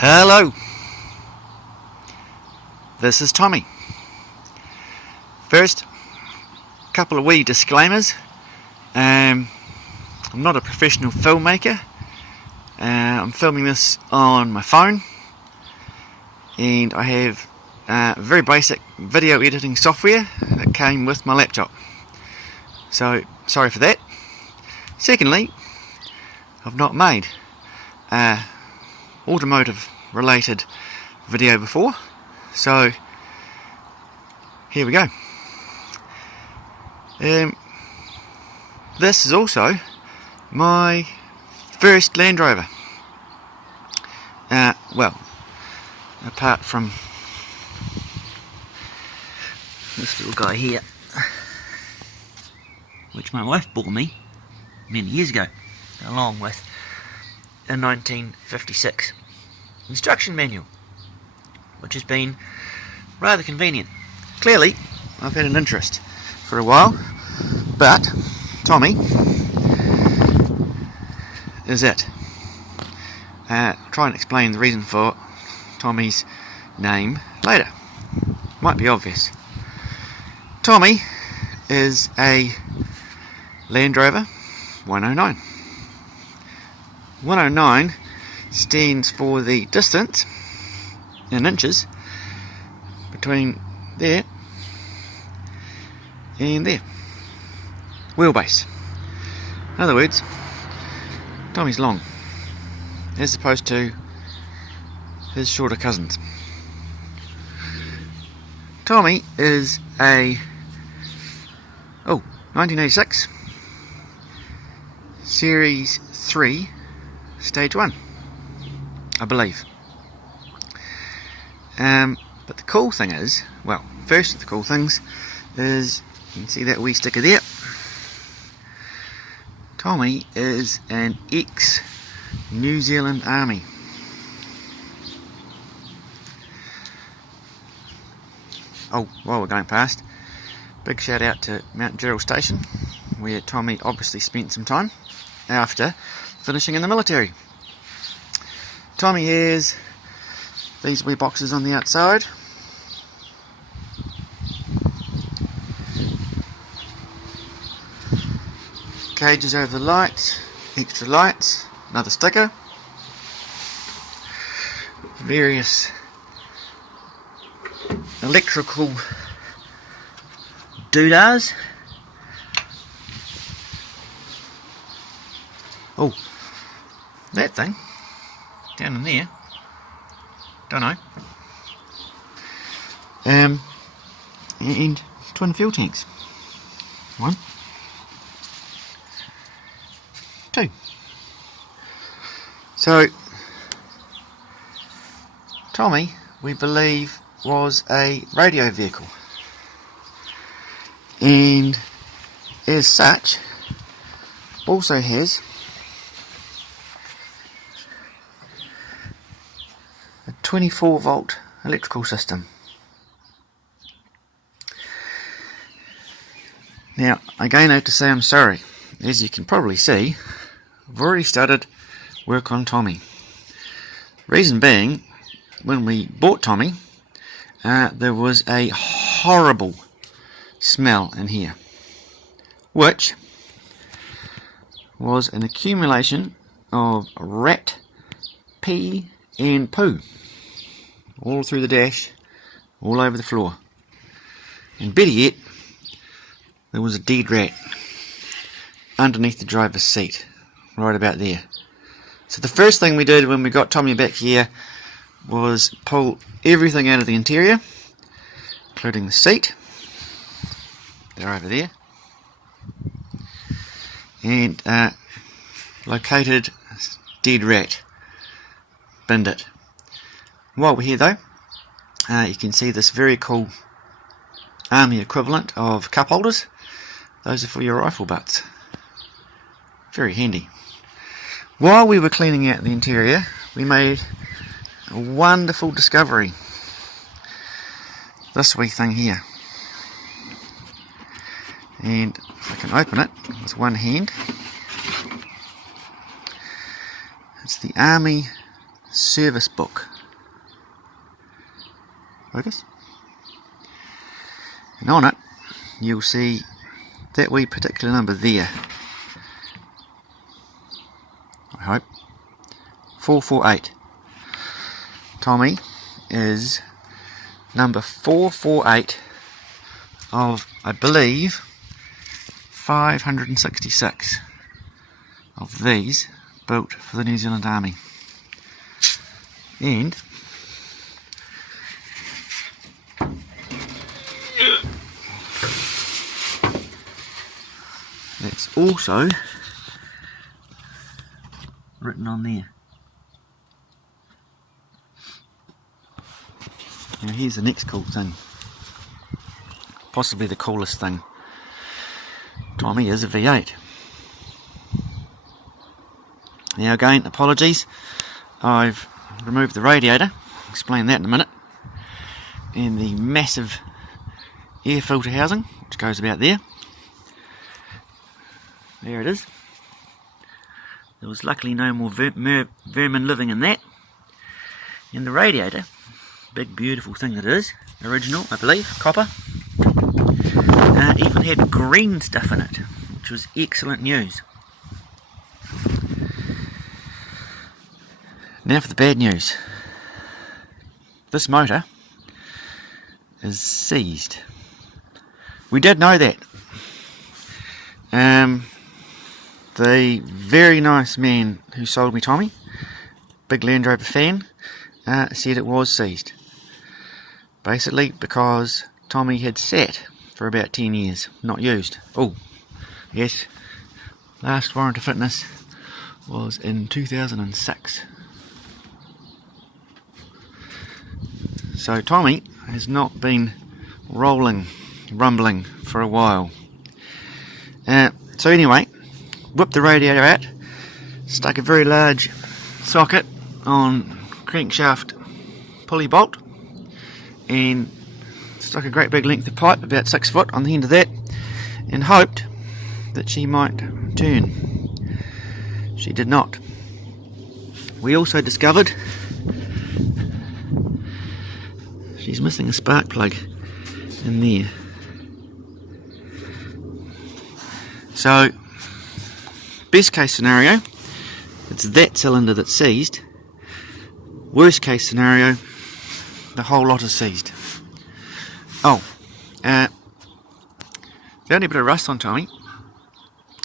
Hello, this is Tommy. First, a couple of wee disclaimers. I'm not a professional filmmaker. I'm filming this on my phone, and I have very basic video editing software that came with my laptop. So, sorry for that. Secondly, I've not made automotive related video before, so here we go. This is also my first Land Rover. Well, apart from this little guy here, which my wife bought me many years ago, along with a 1956 instruction manual, which has been rather convenient. Clearly, I've had an interest for a while, but Tommy is it. Try and explain the reason for Tommy's name later. Might be obvious. Tommy is a Land Rover 109. 109 stands for the distance in inches between there and there. Wheelbase. In other words, Tommy's long, as opposed to his shorter cousins. Tommy is a 1986 Series 3 Stage 1, I believe. But the cool thing is, well, first of the cool things is, you can see that wee sticker there. Tommy is an ex-New Zealand Army. Oh, while we're going past, big shout out to Mount Gerald Station, where Tommy obviously spent some time after finishing in the military. Tommy has these wee boxes on the outside. Cages over the lights, extra lights, another sticker, various electrical doodahs. Oh, that thing down in there, don't know. And twin fuel tanks. 1, 2. So Tommy, we believe, was a radio vehicle, and as such also has a 24 volt electrical system. Now, again, I have to say I'm sorry. As you can probably see, I've already started work on Tommy. Reason being, when we bought Tommy, there was a horrible smell in here, which was an accumulation of rat pee and poo all through the dash, all over the floor, and better yet, there was a dead rat underneath the driver's seat, right about there. So the first thing we did when we got Tommy back here was pull everything out of the interior, including the seat. They're over there. And located dead rat. Binned it. While we're here though, you can see this very cool army equivalent of cup holders. Those are for your rifle butts. Very handy. While we were cleaning out the interior, we made a wonderful discovery. This wee thing here. And if I can open it with one hand, it's the Army service book. Focus. And on it, you'll see that wee particular number there. I hope. 448. Tommy is number 448 of, I believe, 566 of these built for the New Zealand Army. And it's also written on there. Now here's the next cool thing, possibly the coolest thing. Tommy is a V8. Now again, apologies, I've removed the radiator, explain that in a minute, and the massive air filter housing which goes about there. There it is. There was luckily no more vermin living in that. And the radiator, big beautiful thing that it is, original I believe, copper, even had green stuff in it, which was excellent news. Now for the bad news. This motor is seized. We did know that. The very nice man who sold me Tommy, big Land Rover fan, said it was seized. Basically because Tommy had sat for about 10 years, not used. Oh, yes, last warrant of fitness was in 2006. So Tommy has not been rumbling for a while. So anyway, whipped the radiator out, stuck a very large socket on crankshaft pulley bolt, and stuck a great big length of pipe, about 6 foot, on the end of that, and hoped that she might turn. She did not. We also discovered she's missing a spark plug in there. So, best case scenario, it's that cylinder that's seized. Worst case scenario, the whole lot is seized. Oh, the only bit of rust on Tommy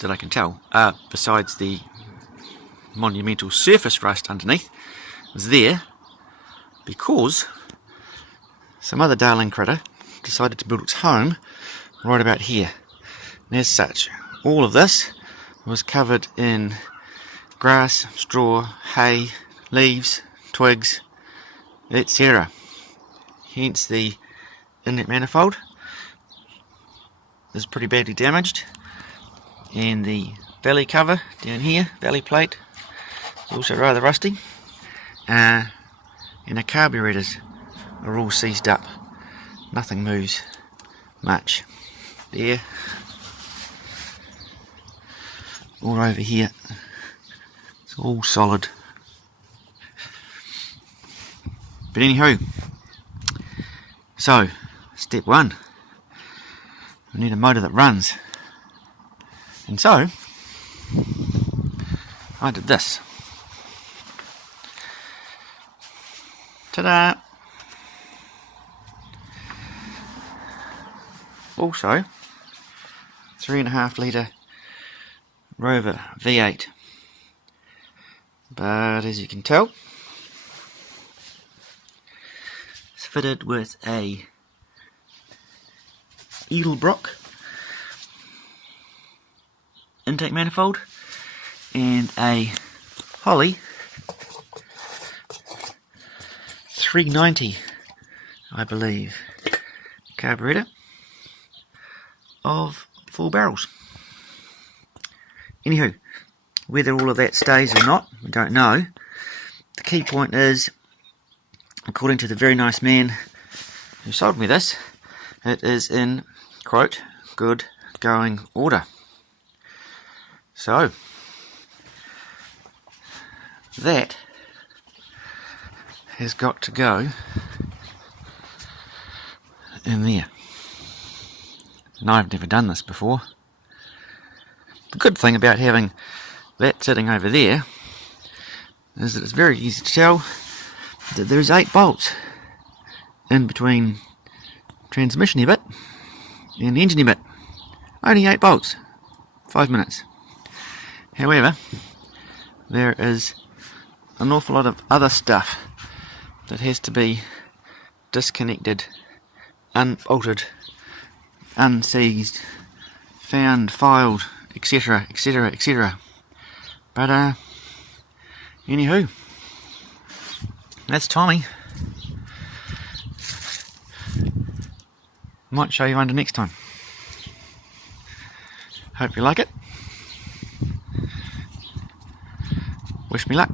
that I can tell, besides the monumental surface rust underneath, is there because some other darling critter decided to build its home right about here. And as such, all of this was covered in grass, straw, hay, leaves, twigs, etc. Hence the inlet manifold is pretty badly damaged, and the valley cover down here, valley plate, is also rather rusty, and the carburetors are all seized up. Nothing moves much. There, all over here, it's all solid. But anywho, so step one, we need a motor that runs, and so I did this. Ta-da! Also, 3.5 litre Rover V8, but as you can tell, it's fitted with a Edelbrock intake manifold and a Holley 390, I believe, carburetor of 4 barrels. Anywho, whether all of that stays or not, we don't know. The key point is, according to the very nice man who sold me this, it is in, quote, good going order. So, that has got to go in there. And I've never done this before. The good thing about having that sitting over there is that it's very easy to tell that there's 8 bolts in between transmission bit and engine bit. Only 8 bolts, 5 minutes. However, there is an awful lot of other stuff that has to be disconnected, unbolted, unseized, found, filed, etc, etc, etc. But anywho, that's Tommy. Might show you under next time. Hope you like it. Wish me luck.